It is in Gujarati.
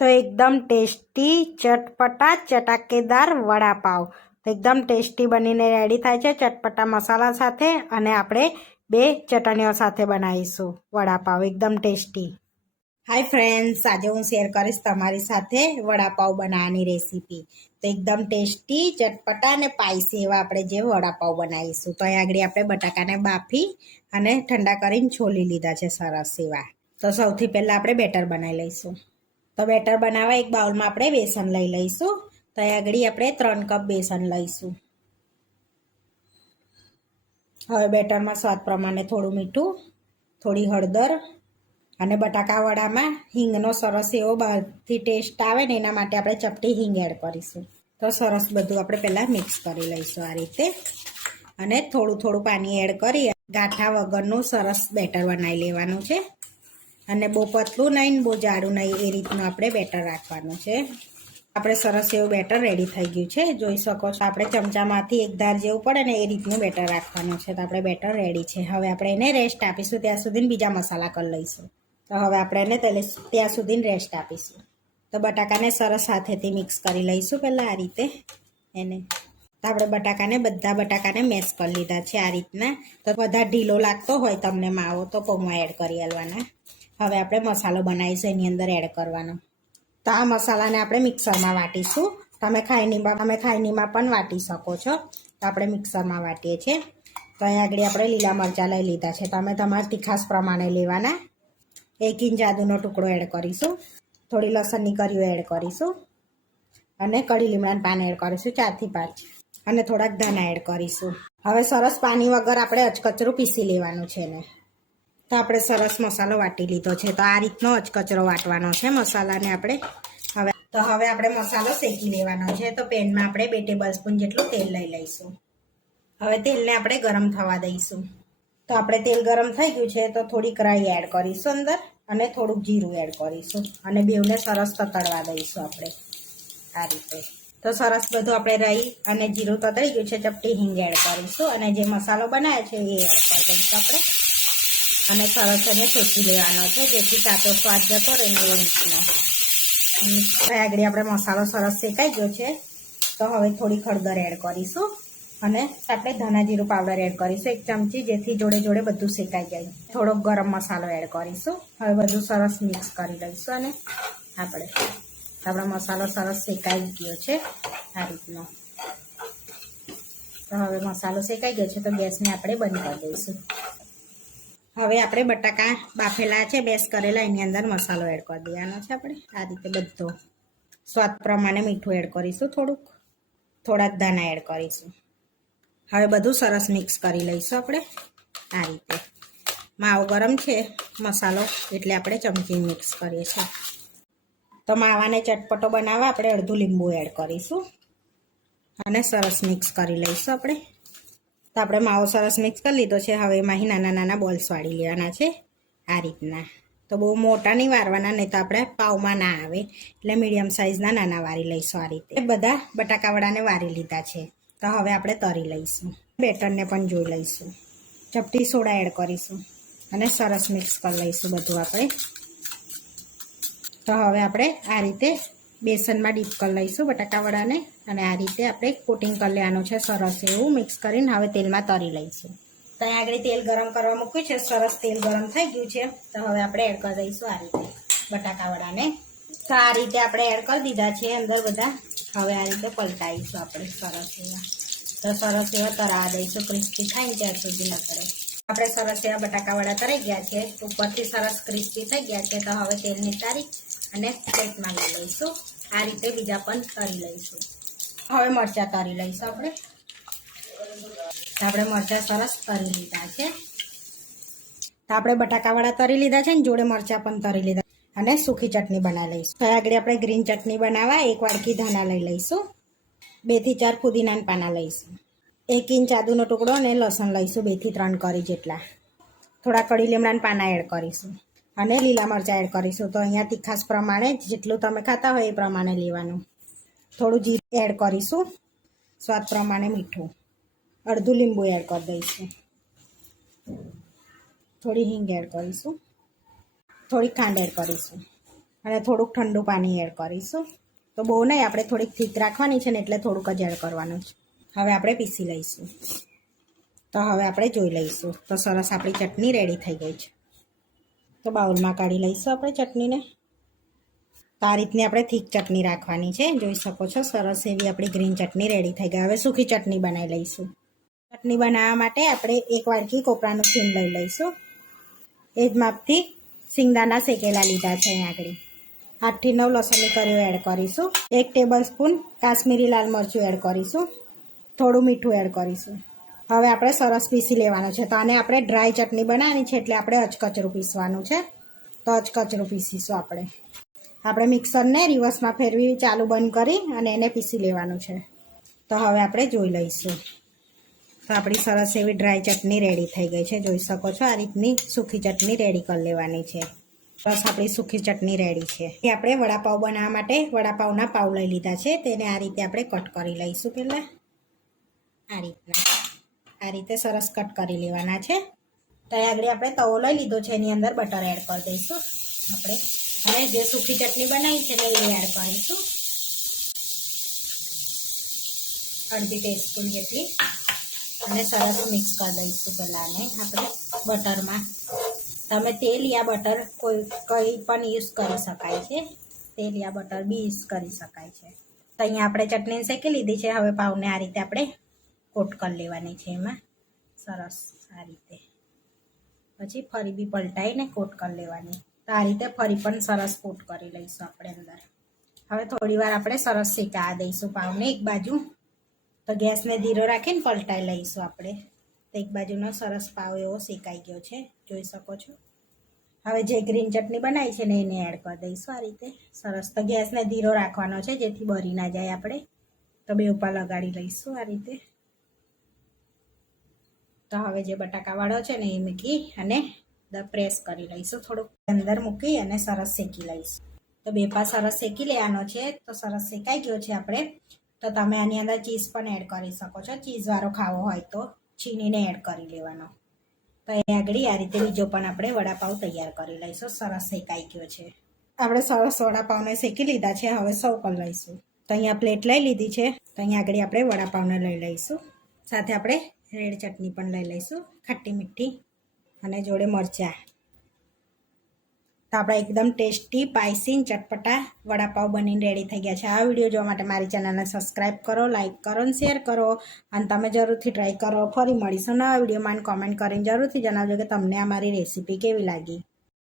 તો એકદમ ટેસ્ટી ચટપટા ચટાકેદાર વડાપાવ તો એકદમ ટેસ્ટી બનીને રેડી થાય છે ચટપટા મસાલા સાથે અને આપણે બે ચટણીઓ સાથે બનાવીશું વડાપાવ એકદમ ટેસ્ટી। હાય ફ્રેન્ડ્સ, આજે હું શેર કરીશ તમારી સાથે વડાપાવ બનાવવાની રેસીપી। તો એકદમ ટેસ્ટી ચટપટા અને સ્પાઈસી એવા આપણે જે વડાપાવ બનાવીશું। તો અહીં આગળ આપણે બટાકાને બાફી અને ઠંડા કરીને છોલી લીધા છે સરસ એવા। તો સૌથી પહેલાં આપણે બેટર બનાવી લઈશું। તો બેટર બનાવવા એક બાઉલમાં આપણે બેસન લઈ લઈશું। તો અહીં આગળ આપણે 3 કપ બેસન લઈશું। હવે બેટરમાં સ્વાદ પ્રમાણે થોડું મીઠું, થોડી હળદર અને બટાકા વડામાં હિંગનો સરસ એવો બહારથી ટેસ્ટ આવે ને એના માટે આપણે ચપટી હિંગ એડ કરીશું। તો સરસ બધું આપણે પહેલાં મિક્સ કરી લઈશું આ રીતે અને થોડું થોડું પાણી એડ કરી ગાંઠા વગરનું સરસ બેટર બનાવી લેવાનું છે। અને બહુ પતલું નહીં બહુ જાડું નહીં એ રીતનું આપણે બેટર રાખવાનું છે। આપણે સરસ એવું બેટર રેડી થઈ ગયું છે, જોઈ શકો છો। આપણે ચમચામાંથી એક ધાર જેવું પડે ને એ રીતનું બેટર રાખવાનું છે। તો આપણે બેટર રેડી છે। હવે આપણે એને રેસ્ટ આપીશું, ત્યાં સુધી બીજા મસાલા કરી લઈશું। તો હવે આપણે એને ત્યાં સુધી રેસ્ટ આપીશું। તો બટાકાને સરસ હાથેથી મિક્સ કરી લઈશું પહેલાં આ રીતે એને। તો આપણે બધા બટાકાને મેશ કરી લીધા છે આ રીતના। તો વધારે ઢીલો લાગતો હોય તમને માવો તો પૌવા એડ કરી આલવાના। હવે આપણે મસાલો બનાવીશું એની અંદર એડ કરવાનો। તો આ મસાલાને આપણે મિક્સરમાં વાટીશું। તમે ખાયણીમાં પણ વાટી શકો છો। તો આપણે મિક્સરમાં વાટીએ છીએ। તો અહીં આગળ આપણે લીલા મરચાં લઈ લીધા છે, તમે તમારા તીખાસ પ્રમાણે લેવાના। 1 ઇંચ આદુનો ટુકડો એડ કરીશું, થોડી લસણની કળીઓ એડ કરીશું અને કળી લીમડાના પાન એડ કરીશું 4 થી 5 અને થોડાક ધાણા એડ કરીશું। હવે સરસ પાણી વગર આપણે અચકચરું પીસી લેવાનું છે ને। તો આપણે સરસ મસાલો વાટી લીધો છે। તો આ રીતનો અચકચરો વાટવાનો છે મસાલાને આપણે। હવે આપણે મસાલો શેકી લેવાનો છે। તો પેનમાં આપણે 2 ટેબલ સ્પૂન જેટલું તેલ લઈ લઈશું। હવે તેલને આપણે ગરમ થવા દઈશું। તો આપણે તેલ ગરમ થઈ ગયું છે તો થોડીક રાઈ એડ કરીશું અંદર અને થોડુંક જીરું એડ કરીશું અને બેવને સરસ તતડવા દઈશું આપણે આ રીતે। તો સરસ બધું આપણે રાઈ અને જીરું તતડી ગયું છે, ચપટી હિંગ એડ કરીશું અને જે મસાલો બનાવ્યો છે એ એડ કરી દઈશું આપણે અને સરસ એને શેકી લેવાનો છે જેથી કાચો સ્વાદ જતો રહે ને એ રીતનો। આગળ આપણે મસાલો સરસ શેકાઈ ગયો છે તો હવે થોડી હળદર એડ કરીશું અને આપણે ધાણા જીરું પાવડર એડ કરીશું 1 ચમચી, જેથી જોડે જોડે બધું શેકાઈ જાય। થોડોક ગરમ મસાલો એડ કરીશું। હવે બધું સરસ મિક્સ કરી લઈશું અને આપણો મસાલો સરસ શેકાઈ ગયો છે આ રીતનો। તો હવે મસાલો શેકાઈ ગયો છે તો ગેસને આપણે બંધ કરી દઈશું। હવે આપણે બટાકા બાફેલા છે મેશ કરેલા એની અંદર મસાલો એડ કરી દેવાનો છે આપણે આ રીતે બધો। સ્વાદ પ્રમાણે મીઠું એડ કરીશું, થોડાક ધાણા એડ કરીશું। હવે બધું સરસ મિક્સ કરી લઈશું આપણે આ રીતે। માવો ગરમ છે મસાલો એટલે આપણે ચમચી મિક્સ કરીએ છીએ। તો માવાને ચટપટો બનાવવા આપણે અડધું લીંબુ એડ કરીશું અને સરસ મિક્સ કરી લઈશું આપણે। તો આપણે માવો સરસ મિક્સ કરી લીધો છે। હવે એમાં નાના નાના બોલ્સ વાળી લેવાના છે આ રીતના। તો બહુ મોટા નહીં વારવાના, નહીં તો આપણે પાવમાં ના આવે, એટલે મીડિયમ સાઇઝના નાના વારી લઈશું આ રીતે। બધા બટાકા વડાને વારી લીધા છે તો હવે આપણે તરી લઈશું। બેટરને પણ જોઈ લઈશું, ચપટી સોડા એડ કરીશું અને સરસ મિક્સ કરી લઈશું બધું આપણે। તો હવે આપણે આ રીતે બેસનમાં ડીપ કરી લઈશું બટાકા વડાને અને આ રીતે આપણે કોટિંગ કરી લેવાનું છે સરસ એવું મિક્સ કરીને। હવે તેલમાં તરી લઈશું। તો અહીં આગળ તેલ ગરમ કરવા મૂક્યું છે, સરસ તેલ ગરમ થઈ ગયું છે તો હવે આપણે એડ કરી દઈશું આ રીતે બટાકા વડાને। તો આ રીતે આપણે એડ કરી દીધા છે અંદર બધા। હવે આ રીતે પલટાવીશું આપણે સરસ એવા। તો સરસ એવા તળાવા દઈશું, ક્રિસ્પી થાય ને ત્યાં સુધી ન કરે। આપણે સરસ એવા બટાકા વડા તરાઈ ગયા છે, ઉપરથી સરસ ક્રિસ્પી થઈ ગયા છે। તો હવે તેલ નિતારી અને પ્લેટમાં લઈ લઈશું આ રીતે। બીજા પણ તરી લઈશું। હવે મરચાં તરી લઈશું આપણે મરચાં સરસ તરી લીધા છે। તો આપણે બટાકા વડા તરી લીધા છે ને જોડે મરચાં પણ તરી લીધા અને સૂકી ચટણી બનાવી લઈશું। તો આગળ આપણે ગ્રીન ચટણી બનાવવા 1 વાડકી ધાણા લઈ લઈશું, 2 થી 4 ફુદીનાના પાના લઈશું, 1 ઇંચ આદુનો ટુકડો અને લસણ લઈશું 2 થી 3 કળી જેટલા, થોડા કળી લીમડાના પાના એડ કરીશું અને લીલા મરચાં એડ કરીશું। તો અહીંયા તીખાસ પ્રમાણે જેટલું તમે ખાતા હોય એ પ્રમાણે લેવાનું। થોડું જીરું એડ કરીશું, સ્વાદ પ્રમાણે મીઠું, અડધું લીંબુ એડ કરી દઈશું, થોડી હિંગ એડ કરીશું, થોડી ખાંડ એડ કરીશું અને થોડુંક ઠંડુ પાણી એડ કરીશું. તો બહુ નહીં, આપણે થોડીક થીક રાખવાની છે ને એટલે થોડુંક જ એડ કરવાનું છે. હવે આપણે પીસી લઈશું. તો હવે આપણે જોઈ લઈશું. તો સરસ આપણી ચટણી રેડી થઈ ગઈ છે. તો બાઉલમાં કાઢી લઈશું આપણે ચટણીને. તો આ રીતની આપણે થીક ચટણી રાખવાની છે. જોઈ શકો છો સરસ એવી આપણી ગ્રીન ચટણી રેડી થઈ ગઈ. હવે સૂકી ચટણી બનાવી લઈશું. ચટણી બનાવવા માટે આપણે 1 વાડકી કોપરાનું છીણ લઈ લઈશું. એ જ માપથી સિંગદાણા શેકેલા લીધા છે. અહીં આગળ 8 થી 9 લસણની કળીઓ એડ કરીશું. 1 ટેબલ સ્પૂન કાશ્મીરી લાલ મરચું એડ કરીશું. થોડું મીઠું એડ કરીશું. હવે આપણે સરસ પીસી લેવાનું છે. તો આને આપણે ડ્રાય ચટણી બનાવવાની છે એટલે આપણે અચકચરું પીસવાનું છે. તો અચકચરું પીસીશું આપણે મિક્સરને રિવર્સમાં ફેરવી ચાલુ બંધ કરી અને એને પીસી લેવાનું છે. તો હવે આપણે જોઈ લઈશું. તો આપણી સરસ એવી ડ્રાય ચટણી રેડી થઈ ગઈ છે. જોઈ શકો છો આ રીતની સૂકી ચટણી રેડી કરી લેવાની છે. બસ આપણી સૂકી ચટણી રેડી છે. એ આપણે વડાપાઉં બનાવવા માટે વડાપાઉંના પાઉં લઈ લીધા છે. તેને આ રીતે આપણે કટ કરી લઈશું. પહેલાં આ રીતે સરસ કટ કરી લેવાના છે. તો આગળ આપણે તવો લઈ લીધો છે. એની અંદર બટર એડ કરી દઈશું આપણે. અને જે સૂકી ચટણી બનાવી છે ને એ એડ કરીશું. અડધી ટીસ્પૂન જેટલી. અને સરસ મિક્સ કરી દઈશું પહેલાં આપણે બટરમાં. તમે તેલ યા બટર કંઈ પણ યુઝ કરી શકાય છે. તેલ યા બટર બી યુઝ કરી શકાય છે. તો અહીંયા આપણે ચટણી શેકી લીધી છે. હવે પાઉંને આ રીતે આપણે કોટ કરી લેવાની છે એમાં સરસ આ રીતે. પછી ફરી બી પલટાઈને કોટ કરી લેવાની. તો આ રીતે ફરી પણ સરસ કોટ કરી લઈશું આપણે અંદર. હવે થોડી વાર આપણે સરસ શેકાવા દઈશું પાઉંને એક બાજુ. તો ગેસને ધીરો રાખીને પલટાઈ લઈશું આપણે. તો એક બાજુનો સરસ પાવ એવો શેકાઈ ગયો છે. જોઈ શકો છો. હવે જે ગ્રીન ચટણી બનાવી છે ને એને એડ કરી દઈશું આ રીતે સરસ. તો ગેસને ધીરો રાખવાનો છે જેથી બળી ના જાય આપણે. તો બે ઉપર લગાડી લઈશું આ રીતે. તો હવે જે બટાકાવાળો છે ને એ મૂકી અને પ્રેસ કરી લઈશું. થોડુંક અંદર મૂકી અને સરસ શેકી લઈશું. તો બે પા સરસ શેકી લેવાનો છે. તો સરસ શેકાઈ ગયો છે આપણે. તો તમે આની અંદર ચીઝ પણ એડ કરી શકો છો. ચીઝવાળો ખાવો હોય તો છીણીને એડ કરી લેવાનો. તો એ આગળ આ રીતે બીજો પણ આપણે વડાપાઉં તૈયાર કરી લઈશું. સરસ શેકાઈ ગયો છે. આપણે સરસ વડાપાઉંને શેકી લીધા છે. હવે સર્વ કરી લઈશું. તો અહીંયા પ્લેટ લઈ લીધી છે. તો અહીંયા આગળ આપણે વડાપાઉંને લઈ લઈશું. સાથે આપણે રેડ ચટણી પણ લઈ લઈશું, ખાટી મીઠી, અને જોડે મરચાં. તો આપણા એકદમ ટેસ્ટી સ્પાઇસી ચટપટા વડાપાઉં બનીને રેડી થઈ ગયા છે. આ વિડીયો જોવા માટે મારી ચેનલને સબસ્ક્રાઈબ કરો, લાઇક કરો અને શેર કરો. અને તમે જરૂરથી ટ્રાય કરો. ફરી મળીશું નવા વિડીયોમાં. કોમેન્ટ કરીને જરૂરથી જણાવજો કે તમને આ મારી રેસીપી કેવી લાગી.